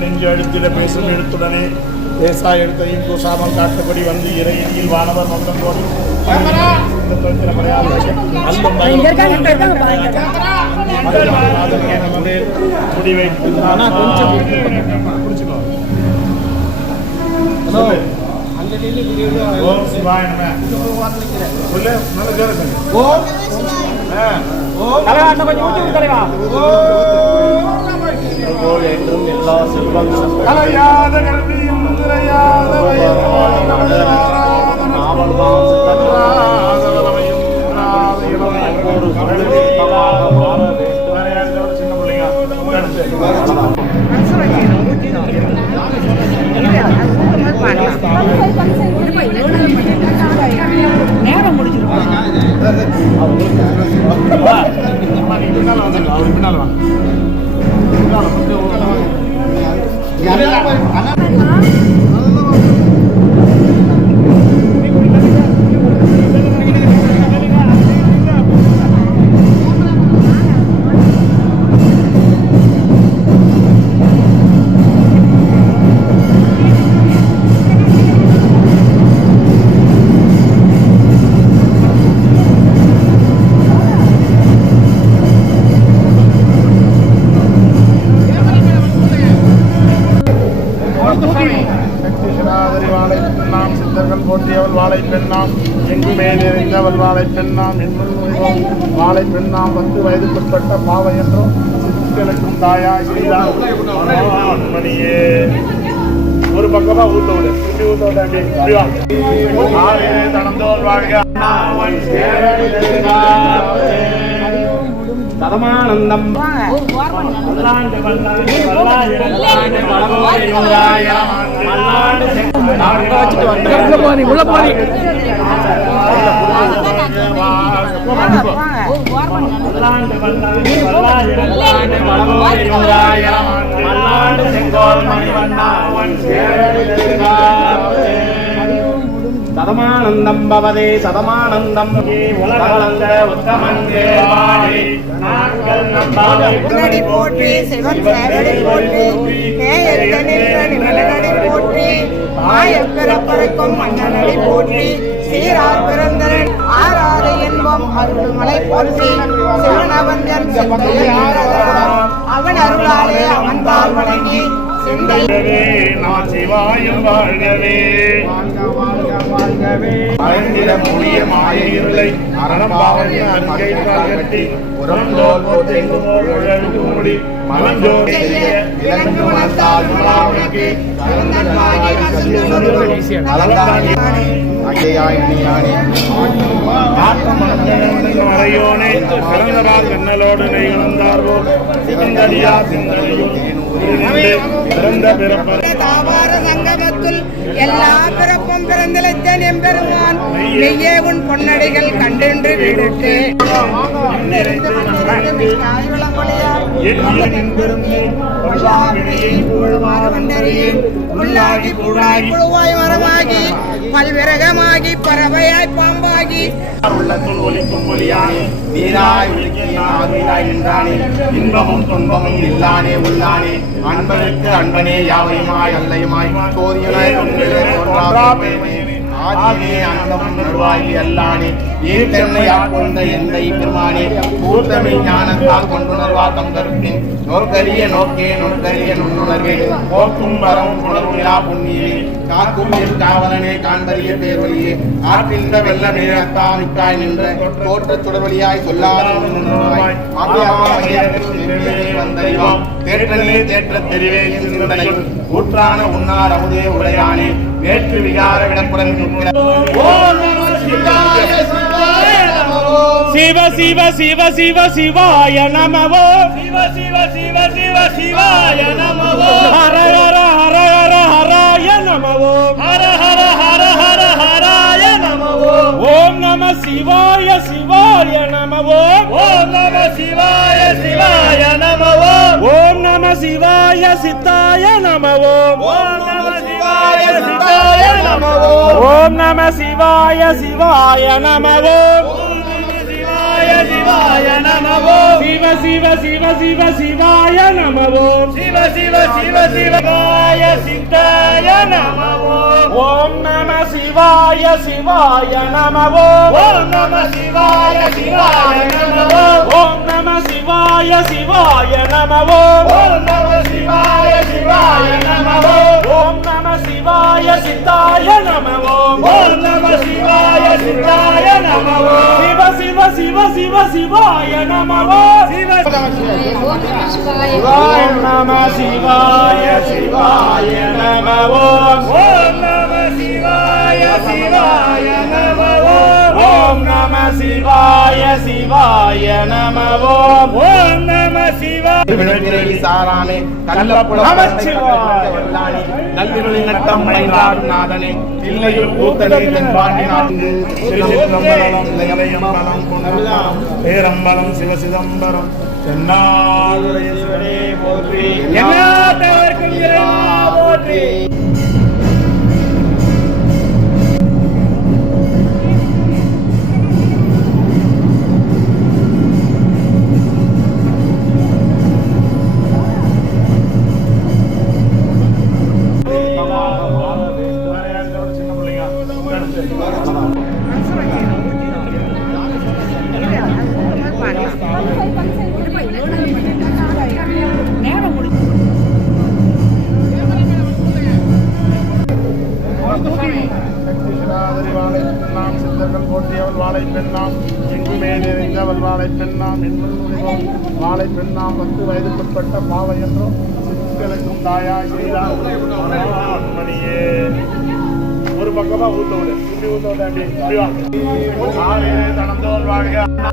நெஞ்சு அழுத்திட பேசும் எழுத்துடனே பேசா எழுத்தையும் கூசாமல் காட்டபடி வந்து இறையில் வானவர் மொத்தம் போடி முடிவைத்து ஓம் சிவாய நம சொல்லு நல்ல ஜோர சொல்லு ஓம் தலைவா கொஞ்சம் ஊத்தி தலைவா ஓம் என்றும் எல்லா செல்வம் கலையாத கல்வியும் துறையாத சின்ன நேரம் முடிச்சிருக்கோம் வாழை பெண்ணாம் எங்குமே நிறைந்தவள் வாழை பெண்ணாம் என்னும் வாழை பெண்ணாம் 10 வயதுக்குட்பட்ட பாவை என்றும் சித்திகளுக்கும் தாயாய் செய்தார் மணியே ஒரு பக்கமா ஊத்த விடு ஊத்த விட தனந்தோல் வாழ்க சதமானந்தம் உள்ள போனி சதமானந்தம் பவதே சதமானந்தம் உலகளந்த உத்தமந்தே வாழி நாட்கள் நம்பாடி போற்றி சிவன் சேவடி போற்றி கேயத்த நின்ற நிமலனடி போற்றி மாயப்பிறப்பறைக்கும் மன்னனடி போற்றி சீரார் பிறந்தரன் ஆராத என்பம் அருள்மலை போற்றி சிவனவந்தன் அவன் அருளாலே அவன் தாள் வழங்கி நான் சிவாயும் வாழ்கவே மறைந்திட முடிய மாய இருளை அரணபாவன் அருகை கட்டி உரந்தோல் மூடி மலஞ்சோர் இலங்கு மனத்தால் மலாவுக்கு மறையோனே பிறந்தவால் கண்ணலோடு நெய்கலந்தார்வோ சிவந்தடியா சிந்தனையும் சங்கமத்துள் எல்லா பிறப்பும் பிறந்தளித்தன் எம்பெருமான் நெய்யே உன் பொன்னடிகள் கண்டென்று விடுத்து மரமாகி பல்விரகமாகி பறவையாய் பாம்பாகி உள்ளத்துள் ஒலிக்கும் ஒலியானே நீராய் நின்றானே இன்பமும் துன்பமும் இல்லானே உள்ளானே அன்பனுக்கு அன்பனே யாவையுமாய் அல்லையுமாய் சோதியனாய் ஆதியே அந்தமும் நடுவாகி அல்லானே ஏன் தென்னை ஆட்கொண்ட எந்தை பெருமானே பூர்த்தமிழ் ஞானத்தால் கொண்டுணர்வாக்கம் கருப்பின் நோக்கரிய நோக்கே நுண்கரிய நுண்ணுணர்வே போக்கும் வரவும் புணர்விழா புண்ணியே காக்கும் காவலனே காண்பறிய பேர்வழியே ஆற்றின்ற வெள்ளமே அத்தாமிக்காய் நின்ற தோற்ற சுடர்வழியாய் சொல்லாத வந்தறிவாம் தேற்றனே தேற்ற தெரிவே சிந்தனையும் ஊற்றான உன்னார் அமுதே உடையானே வேற்று விகார விடப்புடன் சிவ சிவ சிவ சிவ சிவாய நமவோ சிவ சிவ சிவ சிவ சிவாய நமவோ ஹர ஹர ஹர ஹர ஹராய நமவோ ஹர ஹர ஹர ஹர ஹராய நமவோ ஓம் நம சிவாய சிவாய நமவோ ஓம் நம சிவாய சிவாய நமவோ ஓம் நம சிவாய சித்தாய நமவோ ஓம் நம சிவாய சித்தாய நமவோ ஓம் நம சிவாய சிவாய நமவோ சிவாய நம நமவோம் சிவ சிவ சிவ சிவ சிவாய நமவோம் சிவ சிவ சிவ சிவாய சித்தாய நமவோம் ஓம் நம சிவாய சிவாய நமவோம் ஓம் நம சிவாய சிவாய நமவோம் ஓம் நம சிவாய சிவாய நமவோம் ஓம் நம சிவாய சிவாய நமவோம் ஓம் நம சிவாய சித்தாய நமவோம் ஓம் நம சிவாய சித்தாய நமவோம் சிவ சிவ சிவ சிவ சிவாய நமவோம் சிவ ஓம் நம சிவாய சிவாய நமவோம் ஓம் நம சிவாய சிவாய நமவோம் ஓம் நம சிவாய சிவாய நமவோம் ஓம் நம சிவாய சாரானே நல்லிருளி நட்டம் மலைநாடு நாதனே இல்லையில் கூத்தனே தன் பாண்டினாங்கு பேரம்பலம் சிவசிதம்பரம் தென்னாடுடைய போற்றி எல்லாத்தவர்க்கும் இறைவா போற்றி சின்ன பிள்ளைங்க வாழை பெண்ணாம் சித்தர்கள் போற்றியவள் வாழை பெண்ணாம் எங்குமே நிறைந்தவள் வாழை பெண்ணாம் என்பதும் வாழை பெண்ணாம் 10 வயதுக்குட்பட்ட பாவை என்றும் சித்திகளுக்கும் தாயாய் செய்தார் மணியே ஒரு பக்கமா ஊத்த விடு இப்படி ஊத்த விட அப்படி தனந்தோல் வாழ்க